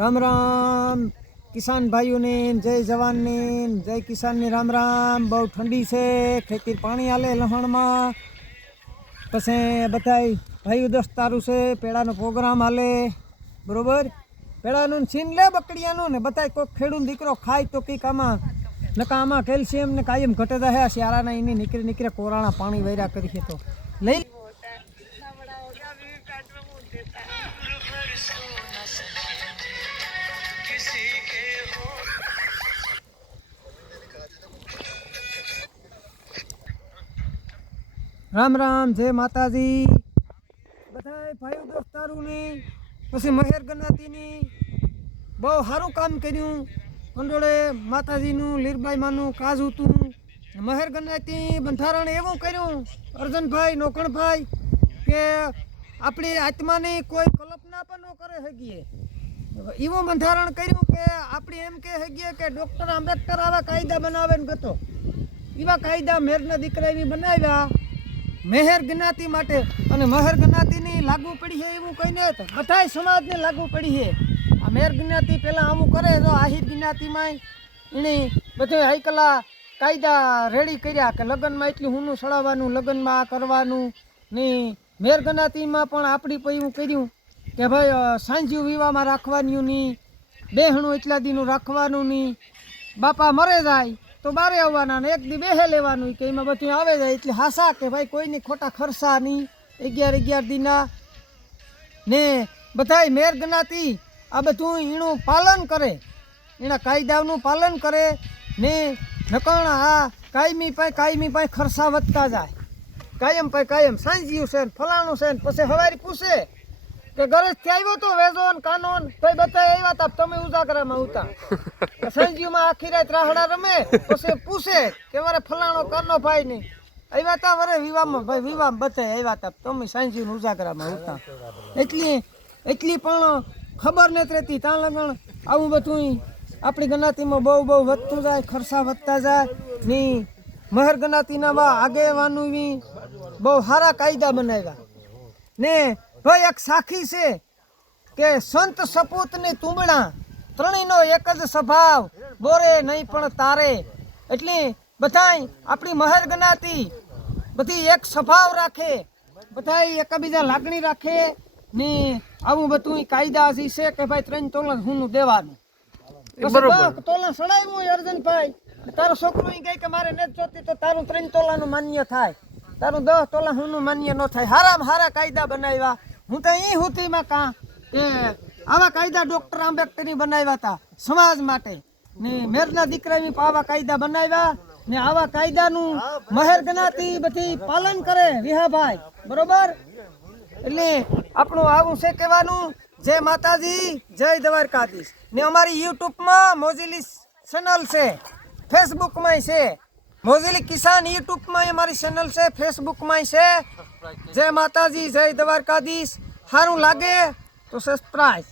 રામ રામ. કિસાન ભાઈઓને, જય જવાનને, જય કિસાનની રામ રામ. બહુ ઠંડી છે ખેતી પાણી હાલે લહણમાં. પછી બધાય ભાઈઓ દસ્તારું છે, પેડાનો પ્રોગ્રામ હાલે બરોબર? પેડાનું છીન લે બકડીયાનું ને બધાય કોઈક ખેડૂત દીકરો ખાય તો કંઈક આમાં નકા આમાં કેલ્શિયમ ને કાયમ ઘટે હે શિયાળાના એની નીકળી નીકળે કોરાણા પાણી વૈરા કરીએ તો. લઈ રામ રામ, જય માતાજી. બધાય ભાઈઓ દોસ્તારોની, પછી મહેર ગણાતીની બહુ સારું કામ કર્યું. કંડોળે માતાજીનું, લીરબાઈ માનું કાજ હતું. મહેર ગણાતી બંધારણ એવું કર્યું, અર્જનભાઈ નોકણભાઈ કે આપણી આત્માની કોઈ કલ્પના પણ ન કરે શકીએ એવું બંધારણ કર્યું કે આપણે એમ કે શકીએ કે ડૉક્ટર આંબેડકર આવા કાયદા બનાવે ને ગતો. એવા કાયદા મેરના દીકરા એવી બનાવ્યા. મહેર જ્ઞાતિ માટે અને મહેર જ્ઞાતિની લાગુ પડી છે એવું કંઈ નહીં બધાય સમાજને લાગુ પડી છે. આ મહેર જ્ઞાતિ પહેલાં અમુક કરે, તો આહિર જ્ઞાતિમાં એણે બધે હાઈકલા કાયદા રેડી કર્યા કે લગ્નમાં એટલું હુંનું સળાવવાનું, લગ્નમાં આ કરવાનું ને મેર જ્ઞાતિમાં પણ આપણી પછી એવું કર્યું કે ભાઈ સાંજ્યું વિવાહમાં રાખવાનું નહીં બેહણું એટલા દીનું રાખવાનું નહીં બાપા મરે જાય તો બારે આવવાના એક દી બેહે લેવાનું કે એમાં બધું આવે જાય એટલે હાસા કે ભાઈ કોઈની ખોટા ખર્ચા નહીં. અગિયાર અગિયાર દીના ને બધાય મેર ગણાતી. આ બધું એનું પાલન કરે. એના કાયદાનું પાલન કરે ને નકણ આ કાયમી પાંચ કાયમી પાય ખર્ચા વધતા જાય. કાયમ પાંચ કાયમ. સાંજ્યું છે ને ફલાણું છે ને પછી હવારી પૂછે. કે ગરજથી આવ્યો તો વેજો ને કાનો ને તોય બધા આવ્યા તા તમે ઉજાગરામાં ઉતા. સંજીવમાં આખી રાત રાહડા રમે પછી પૂછે કે મારે ફલાણો કાનો ભાઈ નહીં. આવ્યા તા વરે વિવાહમાં ભાઈ વિવાહમાં બધા આવ્યા તા તમે સાંજીવ ઉજાગરામાં ઉતા. એટલી એટલી પણ ખબર નથી રહેતી ત્યાં લગણ આવું બધું આપણી ગણાતીમાં બહુ બહુ વધતું જાય ખર્ચા વધતા જાય ની મહેર ગણાતીના બા આગેવાનું બહુ સારા કાયદા બનાવ્યા. ને ભાઈ એક સાખી છે કે સંત સપૂતની તુંબડા ત્રણેયનો એક જ સ્વભાવ બોરે નહીં પણ તારે. એટલે બધાય આપણી મહેર ગણાતી બધી એક સ્વભાવ રાખે બધાય એકબીજા લાગણી રાખે ને આવું બધું કાયદા હજી છે કે ભાઈ ત્રણ તોલન હુંનું દેવાનું. તોલન સડાવ્યું અર્જનભાઈ. તારો છોકરો કહે કે મારે નથી જોતી તો તારું ત્રણ તોલાનું માન્ય થાય. તારું દસ તોલા હુંનું માન્ય ન થાય. હારામાં હારા કાયદા બનાવ્યા. હું તો અહીં હુતીમાં કાં કે આવા કાયદા ડૉક્ટર આંબેડકરની બનાવ્યા હતા સમાજ માટે. ને મેરના દીકરાની આવા કાયદા બનાવ્યા ને આવા કાયદાનું મહેર ગણાતી બધી પાલન કરે વિહાભાઈ. બરોબર? એટલે આપણું આવું છે કહેવાનું? જય માતાજી, જય દ્વારકાધીશ. ને અમારી યુટ્યુબમાં મોજીલી ચેનલ છે, ફેસબુકમાંય છે. મોજીલી કિસાન યુટ્યુબમાં અમારી ચેનલ છે, ફેસબુકમાંય છે. જય માતાજી જય દ્વારકાધીશ. સારું લાગે? તો સબસ્ક્રાઈબ